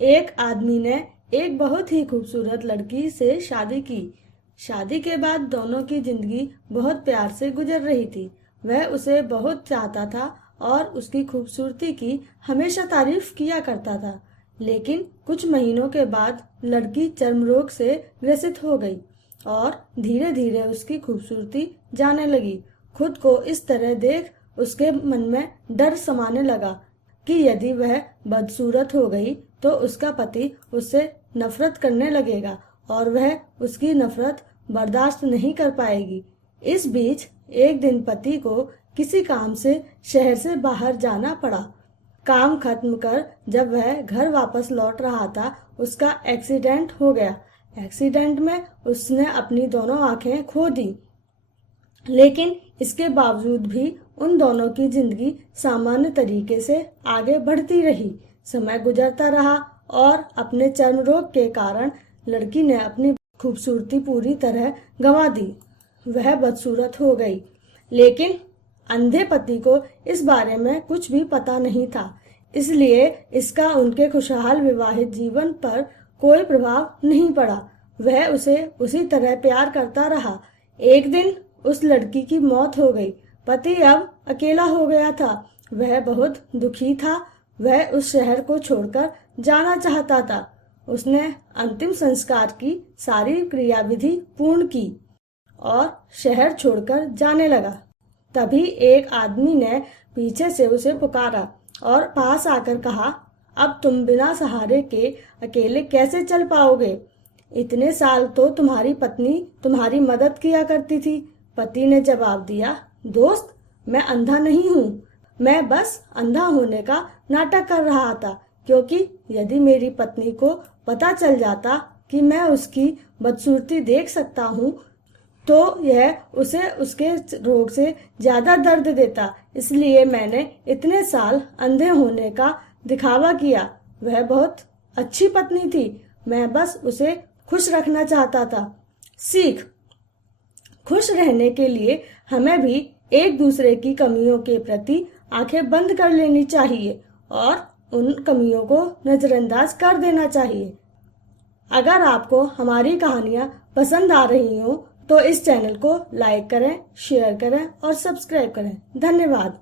एक आदमी ने एक बहुत ही खूबसूरत लड़की से शादी की। शादी के बाद दोनों की जिंदगी बहुत प्यार से गुजर रही थी। वह उसे बहुत चाहता था और उसकी खूबसूरती की हमेशा तारीफ किया करता था। लेकिन कुछ महीनों के बाद लड़की चर्म रोग से ग्रसित हो गई और धीरे धीरे उसकी खूबसूरती जाने लगी। खुद को इस तरह देख उसके मन में डर समाने लगा कि यदि वह बदसूरत हो गई तो उसका पति उससे नफरत करने लगेगा और वह उसकी नफरत बर्दाश्त नहीं कर पाएगी। इस बीच एक दिन पति को किसी काम से शहर से बाहर जाना पड़ा। काम खत्म कर जब वह घर वापस लौट रहा था, उसका एक्सीडेंट हो गया। एक्सीडेंट में उसने अपनी दोनों आंखें खो दी। लेकिन इसके बावजूद भी उन दोनों की जिंदगी सामान्य तरीके से आगे बढ़ती रही। समय गुजरता रहा और अपने चर्म रोग के कारण लड़की ने अपनी खूबसूरती पूरी तरह गंवा दी। वह बदसूरत हो गई। लेकिन अंधे पति को इस बारे में कुछ भी पता नहीं था, इसलिए इसका उनके खुशहाल विवाहित जीवन पर कोई प्रभाव नहीं पड़ा। वह उसे उसी तरह प्यार करता रहा। एक दिन उस लड़की की मौत हो गई। पति अब अकेला हो गया था। वह बहुत दुखी था। वह उस शहर को छोड़कर जाना चाहता था। उसने अंतिम संस्कार की सारी क्रियाविधि पूर्ण की और शहर छोड़कर जाने लगा। तभी एक आदमी ने पीछे से उसे पुकारा और पास आकर कहा, अब तुम बिना सहारे के अकेले कैसे चल पाओगे? इतने साल तो तुम्हारी पत्नी तुम्हारी मदद किया करती थी। पति ने जवाब दिया, दोस्त, मैं अंधा नहीं हूँ। मैं बस अंधा होने का नाटक कर रहा था, क्योंकि यदि मेरी पत्नी को पता चल जाता कि मैं उसकी बदसूरती देख सकता हूँ तो यह उसे उसके रोग से ज्यादा दर्द देता। इसलिए मैंने इतने साल अंधे होने का दिखावा किया। वह बहुत अच्छी पत्नी थी। मैं बस उसे खुश रखना चाहता था। सीख, खुश रहने के लिए हमें भी एक दूसरे की कमियों के प्रति आंखें बंद कर लेनी चाहिए और उन कमियों को नजरअंदाज कर देना चाहिए। अगर आपको हमारी कहानियाँ पसंद आ रही हो तो इस चैनल को लाइक करें, शेयर करें और सब्सक्राइब करें। धन्यवाद।